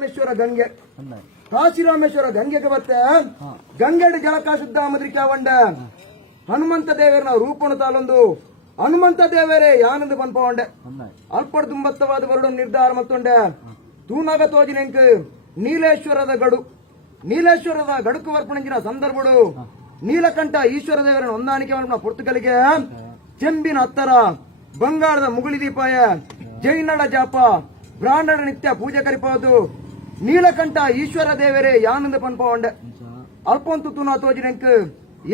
ರಾಮೇಶ್ವರ ಗಂಗೆ ಕಾಶಿರಾಮೇಶ್ವರ ಗಂಗೆಗೆ ಬತ್ತೆ ಗಂಗೆಡ್ ಜಲಕ ಶುದ್ಧ ಮದ್ರಿಕೆ ಒಂಡ ಹನುಮಂತ ದೇವರನ ರೂಪಣ ತಾಲೊಂದು ಹನುಮಂತ ದೇವರೇ ಯಾನಂದು ಪನ್ಪವಂಡೆ ಅಲ್ಪಡ್ ತುಂಬತ್ತವಾದ ಬರಡು ನಿರ್ಧಾರ ಮತ್ತೊಂಡೆ ತೂನಾಗ ತೋಜಿನೆಂಕ್ ನೀಲೇಶ್ವರದ ಗಡುಕು ವರ್ಪಣಿಂಚಿನ ಸಂದರ್ಭಡು ನೀಲಕಂಠ ಈಶ್ವರ ದೇವರನ್ನು ಹೊಂದಾಣಿಕೆ ಮಾಡಿದ ಪುರ್ತುಗಲಿಗೆ ಚೆಂಬಿನ ಹತ್ತರ ಬಂಗಾಳದ ಮುಗುಳಿ ದೀಪಾಯ ಜೈನಡ ಜಾಪ ಬ್ರಾಹ್ಮಣ ನಿತ್ಯ ಪೂಜೆ ಕರಿಪೋದು ನೀಲಕಂಠ ಈಶ್ವರ ದೇವರೇ ಯಾನಂದ ಪನ್ಪವಂಡೆ ಅಲ್ಪೊಂತು ತೂನಾ ತೋಜಿನೆಂಕ್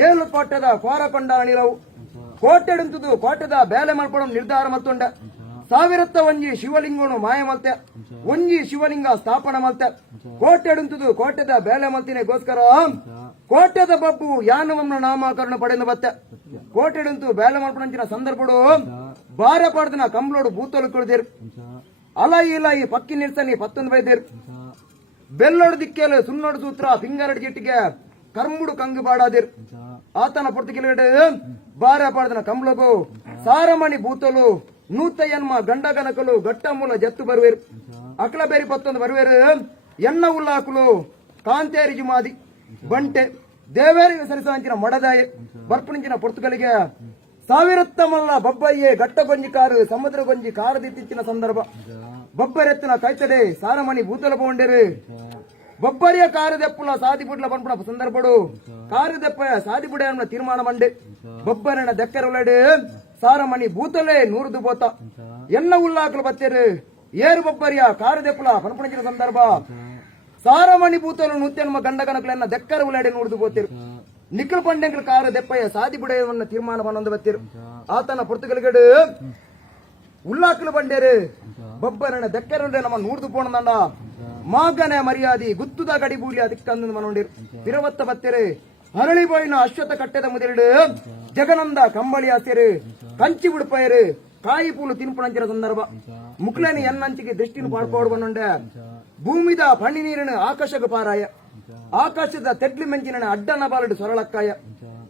ಏಳು ಕೋಟೆದ ಕೋರಕೊಂಡ ಅಣಿಲವು ಕೋಟೆಡುಂತುದು ಕೋಟೆದ ಬೇಲೆ ಮಾಡ್ಕೊಡೋ ನಿರ್ಧಾರ ಮತ್ತೊಂಡೆ ಸಾವಿರತ್ತ ಒಂಜಿ ಶಿವಲಿಂಗನು ಮಾಯ ಮಲ್ತೆ ಒಂಜಿ ಶಿವಲಿಂಗ ಸ್ಥಾಪನ ಮಲ್ತೆ ಕೋಟೆಡುಂತುದು ಕೋಟೆದ ಬೇಲೆ ಮಲ್ತಿನೆಗೋಸ್ಕರ ಕೋಟೆದ ಬಬ್ಬು ಯಾನವನ್ನ ನಾಮಕರಣ ಪಡೆದು ಬತ್ತೆ ಕೋಟೆಡುಂತು ಬೇಲೆ ಮಾಡ್ಕೊಂಡ ಸಂದರ್ಭಡು ಬಾರ ಪಡೆದನ ಕಂಬ್ಳೋಡು ಬೂತಲು ಕುಳಿದಿರು ಅಲಾಯಿ ಇಲಾಯಿ ಪಕ್ಕಿ ನಿಲ್ಸನಿ ಪತ್ತೊಂದು ಬೈದಿರು ಬೆಲ್ಲೋಡು ದಿಕ್ಕೇಲು ಸುನ್ನೋಡು ಸೂತ್ರ ಫಿಂಗರ್ ಜಿಟ್ಟಿಗೆ ಕರ್ಮುಡು ಕಂಗು ಬಾಡಾದಿರು ಆತನ ಪುರ್ತಕಿಲಗಡೆ ಬಾರ ಪಡೆದನ ಕಂಬ್ಳಗು ಸಾರಮಣಿ ಬೂತಲು ನೂತಯ್ಯನ್ಮ ಗಂಡ ಗನಕಲು ಗಟ್ಟ ಮೂಲ ಜತ್ತು ಬರುವೇರು ಅಕ್ಲ ಬೇರಿ ಪತ್ತೊಂದು ಬರುವೇರು ಎಣ್ಣ ಉಲ್ಲಾಕುಲು ಕಾಂತೇರಿ ಜುಮಾದಿ ಬಂಟೆ ದೇವೇರಿ ಸರಿಸಾಂಚಿನ ಮಡದಾಯ ಬರ್ಪಣಿಂಚಿನ ಪುರ್ತುಗಲಿಗೆ ಸಾವಿರತ್ತ ಮಲ್ಲ ಬಬ್ಬಯ್ಯೆ ಗಟ್ಟ ಗೊಂಜಿ ಕಾರು ಸಮುದ್ರ ಗೊಂಜಿ ಕಾರದಿತ್ತಿನ ಸಂದರ್ಭ ಬಬ್ಬರೆತ್ತಿನ ಕೈತಡೆ ಸಾರಮಣಿ ಭೂತಲ ಪೌಂಡೇರು ಬಬ್ಬರಿಯ ಕಾರದೆಪ್ಪುಲ ಸಾದಿ ಬುಡ್ಲ ಪನ್ಪುಣ ಸಂದರ್ಭಡು ಕಾರದೆಪ್ಪ ಸಾದಿ ಬುಡ ತೀರ್ಮಾನ ಮಂಡೆ ಬಬ್ಬರನ ದೆಕ್ಕರೊಳಡೆ ಸಾರಮಣಿ ಭೂತಲೇ ನೂರುದು ಬೋತ ಎನ್ನ ಉಲ್ಲಾಕಲು ಬತ್ತೇರು ಏರು ಬಬ್ಬರಿಯ ಕಾರದೆಪ್ಪುಲ ಪನ್ಪುಣಿಂಚಿನ ಸಂದರ್ಭ ಸಾರಮಣಿ ಭೂತಲು ನೂತ್ಯನ್ಮ ಗಂಡ ಗನಕಲನ್ನ ದೆಕ್ಕರ ಉಳಡೆ ನೂರುದು ಬೋತಿರು ನಿಖಿಲ್ ಪಂಡೆಂಗಳ ಕಾರ ದೆಪ್ಪಯ್ಯ ಸಾದಿ ಬುಡೆಯವನ್ನ ತೀರ್ಮಾನ ಪನ್ನೊಂದು ಬತ್ತಿರು ಆತನ ಪುರ್ತುಗಲಿಗಡು ಉಲ್ಲಾಕಲು ಬಂಡೇರು ಬಬ್ಬರನ ದೆಕ್ಕರೊಂಡೆ ನಮ್ಮ ನೂರ್ದು ಪೋಣದಂಡ ಮಾಗನೆ ಮರ್ಯಾದಿ ಗುತ್ತುದ ಗಡಿಬೂಲಿ ಅದಕ್ಕಂದು ಮನೊಂಡಿರು ತಿರುವತ್ತ ಬತ್ತಿರು ಹರಳಿಬೋಯಿನ ಅಶ್ವಥ ಕಟ್ಟೆದ ಮುದಿರಿಡು ಜಗನಂದ ಕಂಬಳಿ ಹಾಸ್ಯರು ಕಂಚಿ ಉಡುಪಯರು ಕಾಯಿ ಪೂಲು ತಿನ್ಪುಣಂಚಿನ ಸಂದರ್ಭ ಮುಕ್ಲೇನಿ ಎನ್ನಂಚಿಗೆ ದೃಷ್ಟಿನ ಪಾಡ್ಕೋಡು ಬಂದೊಂಡೆ ಭೂಮಿದ ಪಣ್ಣಿ ನೀರಿನ ಆಕಾಶಗ ಪಾರಾಯ ಆಕಾಶದ ತೆಡ್ಲಿ ಮೆಂಚಿನ ಅಡ್ಡನ ಬಾಲಡು ಸೊರಳಕ್ಕಾಯ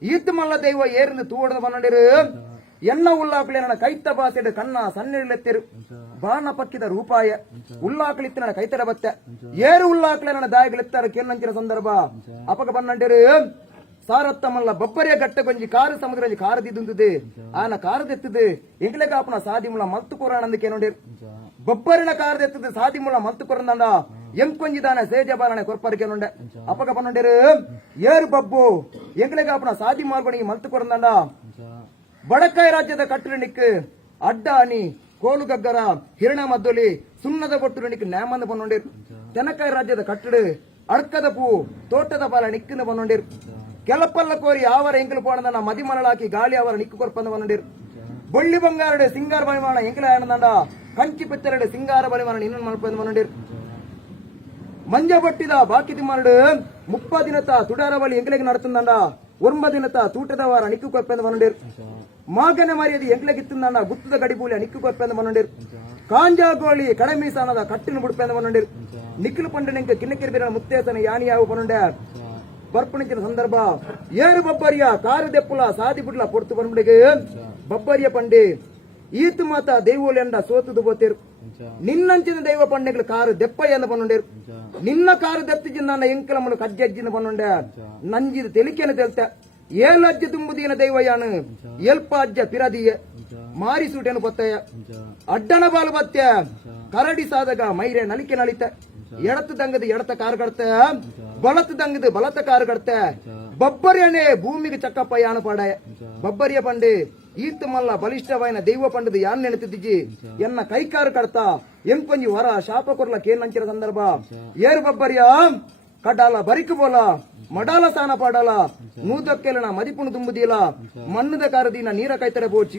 ಈತ್ ಮಲ್ಲ ದೈವ ಏರಿಂದ ತೂವಡದ ಬಂದೊಂಡಿರು ಎನ್ನ ಉಲ್ಲಾಕಲಿನ ಕೈತ ಬಾಸೆಡು ಕಣ್ಣ ಸನ್ನಿಳೆತ್ತೆರು ಬಾಣ ಪಕ್ಕಿದ ರೂಪಾಯ ಉಲ್ಲಾಕಲಿತ್ತಿನ ಕೈತಡ ಬತ್ತೆ ಏರು ಉಲ್ಲಾಕಲಿನ ದಾಯಗಳೆತ್ತರ ಕೇನ್ನಂಚಿನ ಸಂದರ್ಭ ಅಪಕ ಬನ್ನಂಡಿರು ಸಾರತ್ತ ಮಲ್ಲ ಬಬ್ಬರಿಯ ಗಟ್ಟ ಗೊಂಜಿ ಕಾರು ಸಮುದ್ರ ಕಾರದಿದ್ದುಂದುದೆ ಆನ ಕಾರದೆತ್ತದು ಎಂಗ್ಲೆ ಕಾಪನ ಸಾದಿ ಮುಳ ಮಲ್ತು ಕೊರಾನಂದಕ್ಕೆ ನೋಡಿರು ಬಬ್ಬರಿನ ಕಾರದೆತ್ತದು ಸಾದಿ ಮುಳ ಮಲ್ತು ಕೊರಂದಂಡ ಎಂಕೊಂಜಿದಾನ ಸೇಜ ಬಾಲನೆ ಕೊರ್ಪರಿಕೆ ನೊಂಡೆ ಅಪಕ ಪನ್ನೊಂಡಿರು ಏರು ಬಬ್ಬು ಎಂಗ್ಲೆ ಕಾಪನ ಸಾದಿ ಮಾರ್ಬಣಿ ಮಲ್ತು ಕೊರಂದಂಡ ಬಡಕಾಯಿ ರಾಜ್ಯದ ಕಟ್ಟುರಣಿಕ್ ಅಡ್ಡ ಅನಿ ಕೋಲುಗಗ್ಗರ ಹಿರಣ ಮದ್ದೊಲಿ ಸುಣ್ಣದ ಬೊಟ್ಟುರಣಿಕ್ ನ್ಯಾಮಂದ ಪನ್ನೊಂಡಿರು ತೆನಕಾಯಿ ರಾಜ್ಯದ ಕಟ್ಟಡು ಅಡ್ಕದ ಪೂ ತೋಟದ ಬಾಲ ನಿಕ್ಕಿಂದ ಪನ್ನೊಂಡಿರು ಕೆಲಪಲ್ಲ ಕೋರಿ ಅವರ ಎಂಕಲು ಪೋಣದ ಮದಿ ಮರಳಾಕಿ ಗಾಳಿ ಅವರ ನಿಕ್ಕು ಕೊರ್ಪಂದ ಪನ್ನೊಂಡಿರು ಬೊಳ್ಳಿ ಬಂಗಾರಡೆ ಸಿಂಗಾರ ಬಲಿಮಾನ ಎಂಕಲ ಆನಂದ ಕಂಚಿ ಪೆತ್ತರಡೆ ಸಿಂಗಾರ ಬಲಿಮಾನ ಇನ್ನೊಂದು ಮಲ್ಪಂದ ಪನ್ನೊಂಡಿರು ಮಂಜ ಬಟ್ಟಿದ ಬಾಕಿತಿ ಮರಡು 30 ದಿನತ ತುಡಾರ ಬಲಿ ಎಂಕಲೆಗೆ ನಡತಂದಂಡ 9 ದಿನತ ತೂಟದವಾರ ನಿಕ್ಕು ಕೊರ್ಪಂದ ಪನ್ನೊಂಡಿರು ಮಾಗನೆ ಮರ್ಯಾದಿ ಎಂಕ್ಲೆಗಿತ್ತಂದಂಡ ಗುತ್ತದ ಗಡಿಬೂಲಿ ನಿಕ್ಕು ಕೊರ್ಪಂದ ಪನ್ನೊಂಡಿರು ಕಾಂಜಾಗೋಳಿ ಕಡಮೀಸಾನದ ಕಟ್ಟಿನ ಬುಡ್ಪಂದ ಪನ್ನೊಂಡಿರು ನಿಖಿಲ್ ಪಂಡನೆಂಕ ಕಿನ್ನಕಿರಿಬಿರ ಮುತ್ತೇಸನ ಯಾನಿಯಾವು ಪನ್ನೊಂಡೆ ಬರ್ಪಣಿಂಚಿನ ಸಂದರ್ಭ ಏರು ಬಬ್ಬರಿಯ ಕಾರು ದೆಪ್ಪುಲ ಸಾದಿ ಬುಡ್ಲ ಪೊಡ್ತು ಬಂದ್ಬಿಡಿಗೆ ಬಬ್ಬರಿಯ ಪಂಡೆ ಈತ್ ಮಾತ ದೈವೋಲಿ ಎಂದ ಸೋತುದು ಬೋತಿರು ನಿನ್ನಂಚಿನ ದೈವ ಪಂಡೆಗಳು ಕಾರು ದೆಪ್ಪಯ್ಯ ಎಂದ ಪನ್ನೊಂಡೇರು ನಿನ್ನ ಕಾರು ದೆತ್ತಿಜಿನ ನನ್ನ ಎಂಕಲಮ್ಮನು ಕಜ್ಜಜ್ಜಿನ ಪನ್ನೊಂಡೆ ನಂಜಿದ ತೆಲಿಕೆನ ತೆಲ್ತೆ ಏಳು ಅಜ್ಜ ತುಂಬುದೀನ ದೈವಯ್ಯಾನು ಎಲ್ಪ ಅಜ್ಜ ಪಿರದಿಯ ಮಾರಿ ಸೂಟೆನು ಪೊತ್ತಯ್ಯ ಅಡ್ಡನ ಬಾಲು ಬತ್ಯ ಕರಡಿ ಸಾದಾಗ ಮೈರೆ ನಲಿಕೆ ನಲಿತೆ ಎಡತು ದಂಗದ ಎಡತ ಕಾರು ಕಡ್ತೆ ಬಲತ್ ದಂಗದ ಬಲತ ಕಾರು ಕಡ್ತೆ ಬಬ್ಬರಿಯನೇ ಭೂಮಿಗೆ ಚಕ್ಕಪ್ಪ ಯಾನ ಪಾಡ ಬಬ್ಬರಿಯ ಪಂಡೆ ಈತ್ ಮಲ್ಲ ಬಲಿಷ್ಠವಾಯಿನ ದೈವ ಪಂಡದ ಯಾನ್ ನೆನೆತಿದ್ದಿ ಎನ್ನ ಕೈಕಾರು ಕಡ್ತ ಎಂಕೊಂಜಿ ವರ ಶಾಪ ಕೊರ್ಲ ಕೇನಂಚಿನ ಸಂದರ್ಭ ಏರು ಬಬ್ಬರಿಯ ಕಡಾಲ ಬರಿಕು ಬೋಲ ಮಡಾಲ ಸಾನ ಪಾಡಾಲ ನೂದಕ್ಕೆಲನ ಮದಿಪುಣು ತುಂಬುದಿಲ್ಲ ಮಣ್ಣದ ಕಾರದಿಂದ ನೀರ ಕೈತರೆ ಬೋಚಿ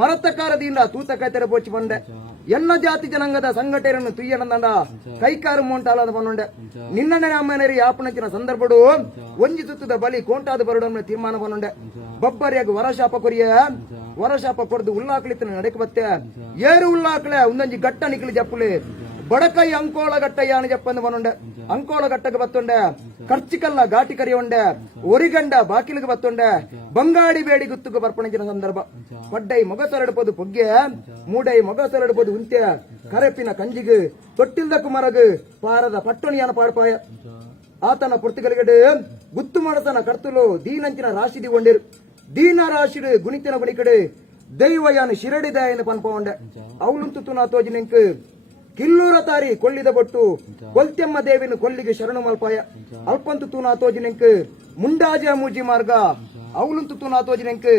ಮರತ್ತ ಕಾರದಿಂದ ತೂತ ಕೈತರೆ ಬೋಚಿ ಬಂಡೆ ಎನ್ನ ಜಾತಿ ಜನಾಂಗದ ಸಂಘಟನೆಯನ್ನು ತುಯ್ಯನಂದ ಕೈಕಾರು ಮೋಂಟಾಲದ ಪನ್ನೊಂಡೆ ನಿನ್ನನೆ ಅಮ್ಮನೇರಿ ಯಾಪನಂಚಿನ ಸಂದರ್ಭಡು ಒಂಜಿ ಸುತ್ತದ ಬಲಿ ಕೋಂಟಾದ ಬರಡನ್ನು ತೀರ್ಮಾನ ಪನ್ನೊಂಡೆ ಬಬ್ಬರಿಯಾಗ ವರಶಾಪ ಕೊರಿಯ ವರಶಾಪ ಕೊಡ್ದು ಉಲ್ಲಾಕಲಿತ್ತನ ನಡೆಕ ಬತ್ತೆ ಏರು ಉಲ್ಲಾಕಲೆ ಒಂದೊಂಜಿ ಗಟ್ಟ ನಿಖಿಲಿ ಜಪ್ಪುಲಿ ಬಡಕೈ ಅಂಕೋಳ ಗಟ್ಟಯ್ಯ అని చెప్పండి పనుండే అంకోళ గట్టకు బతుండే ఖర్చికల్ల ఘాటి కరి ఉండే ఒరిగండ బాకిలకు బతుండే ಬಂಗಾಡಿ ಬೇಡಿ ಗುತ್ತುకు ಪರ್ಪಣಿಂಚಿನ ಸಂದರ್ಭ ಪಡ್ಡೈ ಮೊಗಸರಡಪದು ಪೊಗ್ಗೆ ಮೂಡೈ ಮೊಗಸರಡಪದು ಉಂತೆ ಕರೆಪಿನ ಕಂಜಿಗೆ ತೊಟ್ಟಿಲ್ದ ಕುಮರಗು ಪಾರದ ಪಟ್ಟಣಿಯನ ಪಾಡ್ಪಾಯ ಆತನ ಪುರ್ತಿಗಲಿಗಡೆ ಗುತ್ತು ಮಾಡತನ ಕರ್ತಲು ದೀನಂಚಿನ ರಾಶಿದಿ ಕೊಂಡಿರು ದೀನ ರಾಶಿಡು ಗುಣಿತಿನ ಗುಣಿಕಡೆ ದೈವಯಾನ ಶಿರಡಿದ ಎಂದು ಪನ್ಪೊಂಡೆ ಅವಳುಂತು ತುನಾ ತೋಜಿನೆಂಕ್ ಕಿಲ್ಲೂರ ತಾರಿ ಕೊಲ್ಲಿದ ಬೊಟ್ಟು ಕೊಲ್ತೆಮ್ಮ ದೇವಿನ ಕೊಲ್ಲಿಗೆ ಶರಣು ಮಲ್ಪಾಯ ಅಲ್ಪಂತು ತುನಾ ತೋಜಿನೆಂಕ್ ಮುಂಡಾಜ ಮೂಜಿ ಮಾರ್ಗ ಅವಳುಂತು ತುನಾ ತೋಜಿನೆಂಕ್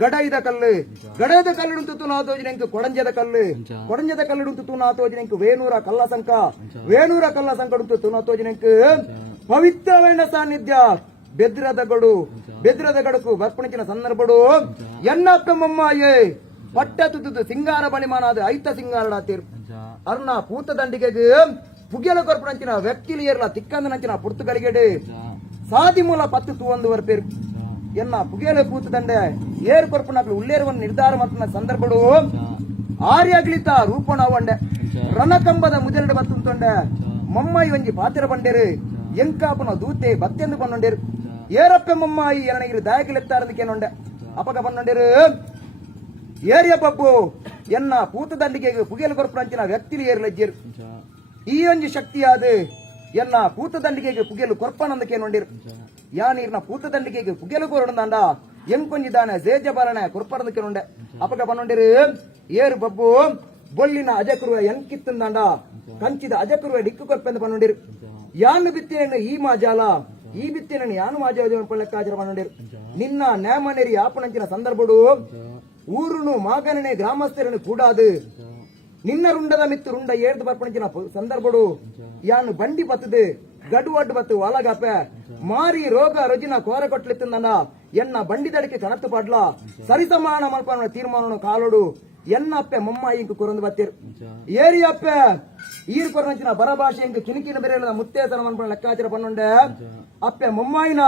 ಗಡೈದ ಕಲ್ಲು ಗಡೈದ ಕಲ್ಲುಂತು ತುನಾ ತೋಜಿನೆಂಕ್ ಕೊಡಂಜದ ಕಲ್ಲು ಕೊಡಂಜದ ಕಲ್ಲುಂತು ತುನಾ ತೋಜಿನೆಂಕ್ ವೇಣೂರ ಕಲ್ಲ ಸಂಕ ವೇಣೂರ ಕಲ್ಲ ಸಂಕಡುಂತು ತುನಾ ತೋಜಿನೆಂಕ್ ಪವಿತ್ರವೇಣ ಸಾನ್ನಿಧ್ಯ ಬೆದ್ರದ ಗಡುಕು ಬರ್ಪಣಿಚಿನ ಸಂದರ್ಭಡು ಎನ್ನಪ್ಪ ಮೊಮ್ಮಾಯೇ ಪಟ್ಟ ತುತ್ತು ಸಿಂಗಾರ ಬಣಿಮಾನಾದ ಐತ ಸಿಂಗಾರಡಾತೀರ್ ಅರ್ನ ಪೂತ ದಂಡಿಗೆ ಪುಗೆಲ ಕೊರ್ಪಣಂಚಿನ ವ್ಯಕ್ತಿಲಿ ಏರ್ಲ ತಿಕ್ಕಂದನಂಚಿನ ಪುರ್ತುಗಳಿಗೆಡೆ ಸಾದಿ ಮೂಲ ಪತ್ತು ತೂವೊಂದು ವರ್ಪೇರು ಎನ್ನ ಪುಗೆಲ ಪೂತ ದಂಡೆ ಏರು ಕೊರ್ಪಣಕ್ಲು ಉಳ್ಳೇರುವನ್ನು ನಿರ್ಧಾರ ಮಾಡ್ತಿನ ಸಂದರ್ಭಡು ಆರ್ಯಗ್ಲಿತ ರೂಪಣ ಒಂಡೆ ರಣಕಂಬದ ಮುದೆರಡು ಬತ್ತುಂಟೊಂಡೆ ಮೊಮ್ಮಾಯಿ ಒಂಜಿ ಪಾತ್ರ ಬಂಡೇರು ಎಂಕಾಪನ ದೂತೆ ಬತ್ತೆಂದು ಪನ್ನೊಂಡೇರು ಏರಪ್ಪೆ ಮೊಮ್ಮಾಯಿ ಎನಗಿರು ದಾಯಕಿಲೆತ್ತಾರದಕ್ಕೇನೊಂಡೆ ಅಪಗ ಪನ್ನೊಂಡೇರು ಏರಿಯ ಪಬ್ಬು ಎನ್ನ ಪೂತ ದಂಡಿಗೆ ಪುಗೆಲು ಕೊರ್ಪಣಂಚಿನ ವ್ಯಕ್ತಿಲಿ ಏರ್ಲಜ್ಜೇರು ಈ ಒಂಜಿ ಶಕ್ತಿಯಾದ ಎನ್ನ ಪೂತ ದಂಡಿಗೆ ಪುಗೆಲು ಕೊರ್ಪನಂದಕ್ಕೇನೊಂಡೇರು ಯಾ ನೀರ್ನ ಪೂತ ದಂಡಿಗೆ ಪುಗೆಲು ಕೊರಡಂದ ಎಂಕೊಂಜಿದಾನೆ ಜೇಜಬಾಲನೆ ಕೊರ್ಪನದಕ್ಕೇನೊಂಡೆ ಅಪಗ ಪನ್ನೊಂಡೇರು ಏರು ಪಬ್ಬು ಬೊಳ್ಳಿನ ಅಜಕುರುವ ಎಂಕಿತ್ತಂದಾಂಡ ಕಂಚಿದ ಅಜಕುರುವ ಡಿಕ್ಕು ಕೊರ್ಪೆಂದು ಪನ್ನೊಂಡೇರು ಯಾನು ಬಿತ್ತೇನು ಈ ಮಾಜಾಲ ಈ ಬಿತ್ತೇನನ್ನು ಯಾನು ಮಾಜಾಲ ಲೆಕ್ಕಾಚಾರ ಪನ್ನೊಂಡೇರು ನಿನ್ನ ನೇಮನೇರಿ ಆಪಣಂಚಿನ ಸಂದರ್ಭಡು ಊರುನು ಮಾಗನನೆ ಗ್ರಾಮಸ್ಥರನ್ನು ಕೂಡಾದು ನಿನ್ನ ರುಂಡದ ಮಿತ್ತು ರುಂಡ ಏರ್ದು ಬರ್ಪಣಿಚಿನ ಸಂದರ್ಭಡು ಯಾನು ಬಂಡಿ ಬತ್ತದು ಗಡು ಅಡ್ಡು ಬತ್ತು ಒಳಗಪ್ಪೆ ಮಾರಿ ರೋಗ ರುಜಿನ ಕೋರ ಕೊಟ್ಲಿತ್ತಂದ ಎನ್ನ ಬಂಡಿ ದಡಿಕೆ ಕಣತ್ತು ಪಡ್ಲ ಸರಿಸಮಾನ ಮಲ್ಪನ ತೀರ್ಮಾನ ಕಾಲೋಡು ಎನ್ನಪ್ಪೆ ಮೊಮ್ಮ ಇಂಕು ಕುರಂದು ಬತ್ತಿರು ಏರಿಯಪ್ಪೆ ಈರ್ ಕೊರಂಚಿನ ಬರಭಾಷೆ ಇಂಕು ಕಿಣಿಕಿನ ಬೆರೆಯದ ಮುತ್ತೇತನ ಮನ್ಪನ ಲೆಕ್ಕಾಚಾರ ಪನ್ನೊಂಡೆ ಅಪ್ಪೆ ಮೊಮ್ಮಾಯಿನ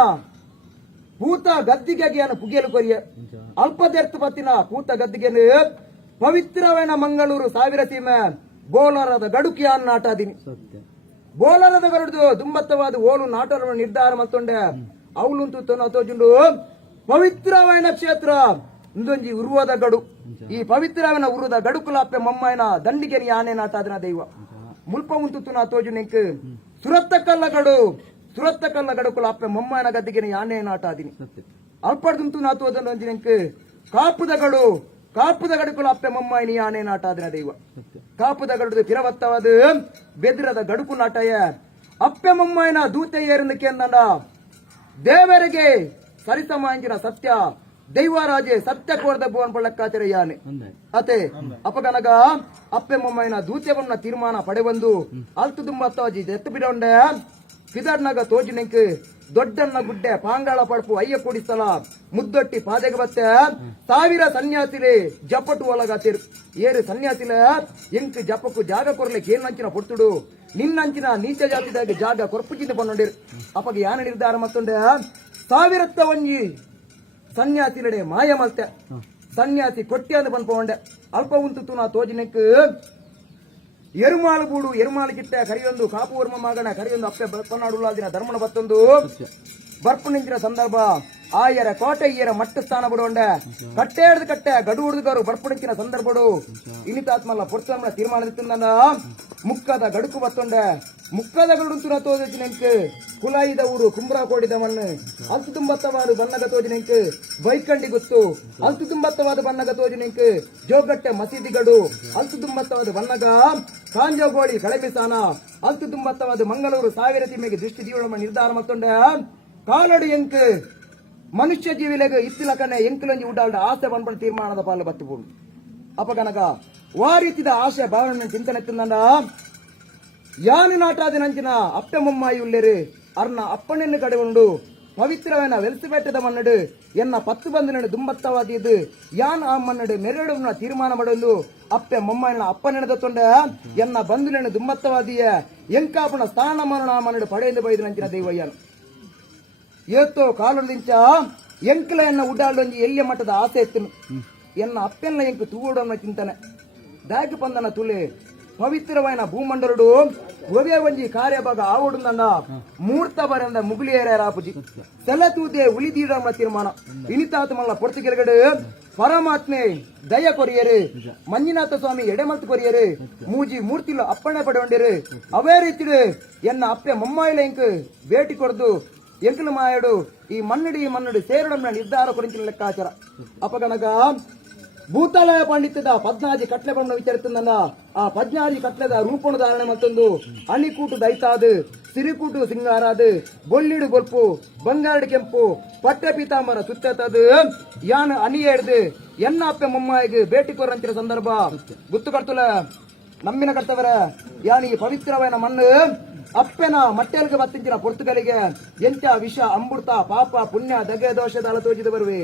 ಪೂತ ಗದ್ದಿಗೆ ಪುಗಿಯಲು ಕೊರಿಯ ಅಲ್ಪದೆರ್ತು ಬತ್ತಿನ ಪೂತ ಗದ್ದಿಗೆ ಪವಿತ್ರವೇನ ಮಂಗಳೂರು ಸಾವಿರ ಸೀಮೆ ಬೋಲರದ ಗಡುಕಿ ನಾಟಾದೀನಿ ಬೋಲರದ ಗರುಡು ದುಂಬತ್ತವಾದ ಓಲು ನಾಟವನ್ನು ನಿರ್ಧಾರ ಮತ್ತೊಂಡೆ ಅವಳುಂತು ತೋಜುಂಡು ಪವಿತ್ರವೇನ ಕ್ಷೇತ್ರ ಇಂದೊಂಜಿ ಉರುವದ ಗಡು ಈ ಪವಿತ್ರವೇನ ಉರುದ ಗಡುಕುಲಾಪೆ ಮೊಮ್ಮಾಯಿನ ದಂಡಿಗೆ ಆನೆ ನಾಟಾದಿನ ದೈವ ಮುಲ್ಪ ಉಂತು ನಾ ತೋಜುನೆಂಕ್ ಸುರತ್ತ ಕಲ್ಲ ಗಡುಕುಲ ಅಪ್ಪೆ ಮೊಮ್ಮಾಯನ ಗದ್ದಿಗೆ ಯಾನೇ ನಾಟಾದಿನಿ ಅಲ್ಪಡ್ದುಂತು ನಾ ತೋಜುನೆಂಕ್ ಕಾಪುದ ಗಡುಕುಲ ಅಪ್ಪೆ ಮೊಮ್ಮಾಯಿನಿ ಯಾನೇ ನಾಟಾದಿನ ದೈವ ಕಾಪುದ ಗಡುದು ಪಿರವತ್ತವಾದ ಬೆದ್ರದ ಗಡುಕು ನಾಟಯ ಅಪ್ಪೆ ಮೊಮ್ಮಾಯಿನ ದೂತೆ ಏರನಕ್ಕೆ ಅಂದ ದೇವರಿಗೆ ಸರಿಸಮಾಂಜಿನ ಸತ್ಯ ದೈವರಾಜೆ ಸತ್ಯ ಕೋರ್ದ ಬೋನ್ ಲೆಕ್ಕಾಚಾರ ಯಾನೆ ಅತೆ ಅಪಗನಗ ಅಪ್ಪೆ ಮೊಮ್ಮಾಯಿನ ದೂತ್ಯವನ್ನ ತೀರ್ಮಾನ ಪಡೆಬಂದು ಅಲ್ತು ದುಂಬತ್ತವಾಜಿ ಎತ್ತು ಬಿಡೊಂಡೆ ಫಿದರ್ನಾಗ ತೋಜಿನೆಂಕ್ ದೊಡ್ಡನ್ನ ಗುಡ್ಡೆ ಪಾಂಗಾಳ ಪಡಪು ಅಯ್ಯ ಕೂಡಿಸ್ತಲ ಮುದ್ದೊಟ್ಟಿ ಪಾದೆಗೆ ಬತ್ತೆ ಸಾವಿರ ಸನ್ಯಾಸಿಲೆ ಜಪಟು ಒಳಗಾತಿರು ಏರು ಸನ್ಯಾಸಿಲ ಎಂಕ್ ಜಪಕ್ಕೂ ಜಾಗ ಕೊರ್ಲಿಕ್ಕೆ ಏನ್ ಅಂಚಿನ ಪೊಟ್ಟುಡು ನಿನ್ನಂಚಿನ ನೀಚ ಜಾತಿದಾಗ ಜಾಗ ಕೊರ್ಪುಚಿಂದ ಪನ್ನೊಂಡಿರು ಅಪ್ಪಗೆ ಯಾನ ನಿರ್ಧಾರ ಮತ್ತೊಂಡೆ ಸಾವಿರತ್ತ ಒಂಜಿ ಸನ್ಯಾಸಿಲಡೆ ಮಾಯ ಮಲ್ತೆ ಸನ್ಯಾಸಿ ಕೊಟ್ಟೆ ಅಂದು ಪನ್ಪೊಂಡೆ ಅಲ್ಪ ಉಂತು ನಾ ತೋಜಿನೆಕ್ ಎರುಮಾಳು ಬೂಡು ಎರುಮಾಳು ಕಿಟ್ಟೆ ಕರಿಯೊಂದು ಕಾಪು ವರ್ಮ ಮಗನ ಕರಿಯೊಂದು ಅಪ್ಪೆ ಬಪ್ಪನಾಡುಲ್ಲಾದಿನ ಧರ್ಮನ ಬತ್ತೊಂದು ಬರ್ಪು ನಿಂಚಿನ ಸಂದರ್ಭ ಆಯರ ಕೋಟೆ ಈಯರ ಮಟ್ಟ ಸ್ಥಾನ ಬಿಡೊಂಡೆ ಕಟ್ಟೆ ಗಡು ಹುಡುಗರು ಬರ್ಪು ನಿಂಚಿನ ಸಂದರ್ಭಡು ಇನಿತಾತ್ಮಲ್ಲ ಪುರುಷನ ತೀರ್ಮಾನದಿತ್ತಂದ ಮುಕ್ಕದ ಗಡುಕು ಬತ್ತೊಂಡೆ ಮುಕ್ಕದ ಗಡುಂತು ತೋಜಿನೆಂಕ್ ಕುಲಾಯಿದ ಊರು ಕುಂಬ್ರಾ ಕೋಡಿದ ಮಣ್ಣು ಅಂತು ತುಂಬತ್ತವಾದ ಬಣ್ಣಗ ತೋಜಿನೆಂಕ್ ಬೈಕಂಡಿ ಗುತ್ತು ಅಂತು ತುಂಬತ್ತವಾದ ಬಣ್ಣಗ ತೋಜಿನೆಂಕ್ ಜೋಗಟ್ಟೆ ಮಸೀದಿಗಡು ಅಂತು ತುಂಬತ್ತವಾದ ಬಣ್ಣಗ ಕಾಂಜೋಗೋಳಿ ಕಳೆಬಿಸಾನ ಅಂತು ತುಂಬತ್ತವಾದ ಮಂಗಳೂರು ಸಾವಿರ ತಿಮ್ಮೆಗೆ ದೃಷ್ಟಿ ಜೀವನ ನಿರ್ಧಾರ ಮತ್ತೊಂಡೆ ಕಾಲಡು ಎಂಕ್ ಮನುಷ್ಯ ಜೀವಿಲೆಗೆ ಇತ್ತಿಲಕನೆ ಎಂಕಲಂಜಿ ಉಡಾಲ್ಡ ಆಸೆ ಬಂದ್ಬಂದು ತೀರ್ಮಾನದ ಪಾಲು ಬತ್ತಿಪುಂಡು ಅಪಗನಗ ವಾರೀತಿದ ಆಶೆ ಭಾವನೆ ಚಿಂತನೆ ಎತ್ತಂದ ಯಾನು ನಾಟಾದಿನಂಚಿನ ಅಪ್ಪೆ ಮೊಮ್ಮಾಯಿ ಉಳ್ಳೇರು ಅರ್ನ ಅಪ್ಪಣ್ಣನ್ನು ಕಡೆಗೊಂಡು ಪವಿತ್ರವೇನ ವೆಲ್ಸಿಬೇಟದ ಮನ್ನಡು ಎನ್ನ ಪತ್ತು ಬಂದಿನ ದುಂಬತ್ತವಾದಿಯದು ಯಾನ್ ಆ ಮನ್ನಡು ಮೆರಡುನ ತೀರ್ಮಾನ ಮಾಡಲು ಅಪ್ಪೆ ಮೊಮ್ಮಾಯಿನ ಅಪ್ಪನೆಣದ ತೊಂಡೆ ಎನ್ನ ಬಂಧುನ ದುಂಬತ್ತವಾದಿಯ ಎಂಕಾಪನ ಸ್ಥಾನ ಮನ್ನಡು ಪಡೆಯಲು ಬೈದಿನಂಚಿನ ದೈವಯ್ಯನು ಏತೋ ಕಾಲುದಿಂಚ ಎಂಕಲ ಎನ್ನ ಉಡಾಳೊಂಜಿ ಎಲ್ಲಿಯ ಮಟ್ಟದ ಆಸೆ ಎತ್ತನು ಎನ್ನ ಅಪ್ಪೆಲ್ಲ ಎಂಕು ತೂಡೋನ ಚಿಂತನೆ ದಾಗಿ ಪಂದನ ತುಲೆ ಪವಿತ್ರವೈನ ಭೂಮಂಡಲುಡು ಒವೆ ಒಂಜಿ ಕಾರ್ಯಭಾಗ ಆವಡುಂದ ಮೂರ್ತ ಬರಂದ ಮುಗುಲಿಯರ ರಾಪುಜಿ ಸೆಲ ತೂದೆ ಉಳಿದೀಡಮ ತೀರ್ಮಾನ ಇನಿತಾತ ಮಲ್ಲ ಪೊರ್ತಿಗೆರಗಡೆ ಪರಮಾತ್ಮೆ ದಯ ಕೊರಿಯರು ಮಂಜುನಾಥ ಸ್ವಾಮಿ ಎಡೆಮಲ್ತು ಕೊರಿಯರು ಮೂಜಿ ಮೂರ್ತಿಲು ಅಪ್ಪಣೆ ಪಡೆಗೊಂಡಿರು ಅವೇ ರೀತಿ ಎನ್ನ ಅಪ್ಪೆ ಮೊಮ್ಮಾಯಿಲ ಎಂಕ್ ಭೇಟಿ ಕೊಡ್ದು ಎಂಕಲು ಮಾಯಡು ಈ ಮನ್ನಡಿ ಸೇರಡಂನ ನಿರ್ಧಾರ ಕೊರಿಂಚಿನ ಲೆಕ್ಕಾಚಾರ ಅಪಗಣಗ ಭೂತಾಲಯ ಪಾಂಡಿತ್ಯದ ಪದ್ನಾಜಿ ಕಟ್ಲೆ ಬಣ್ಣ ವಿಚಾರಿಸಿದ ಆ ಪದ್ನಾಜಿ ಕಟ್ಲೆದ ರೂಪಣ ಧಾರಣೆ ಮತ್ತೊಂದು ಅಣಿಕೂಟು ದೈತಾದು ಸಿರಿಕೂಟು ಸಿಂಗಾರಾದು ಬೊಳ್ಳಿಡು ಬೊಲ್ಪು ಬಂಗಾರಡು ಕೆಂಪು ಪಟ್ಟೆ ಪೀತಾಂಬರ ಸುತ್ತದು ಯಾನ್ ಅಣಿ ಹಿಡ್ದು ಎನ್ನ ಅಪ್ಪೆ ಮೊಮ್ಮಾಯಿಗೆ ಭೇಟಿ ಕೊರಂತಿರ ಸಂದರ್ಭ ಗುತ್ತು ಕರ್ತುಲ ನಮ್ಮಿನ ಕರ್ತವರ ಯಾನ್ ಈ ಪವಿತ್ರವಾದ ಮಣ್ಣು ಅಪ್ಪೆನ ಮಟ್ಟೆಲ್ಗೆ ಬತ್ತಿಂಚಿನ ಪೊರ್ತುಗಲಿಗೆ ಎಂತ ವಿಷ ಅಮೃತ ಪಾಪ ಪುಣ್ಯ ದಗೆ ದೋಷದ ಅಲ ತೋಜಿದ ಬರುವೆ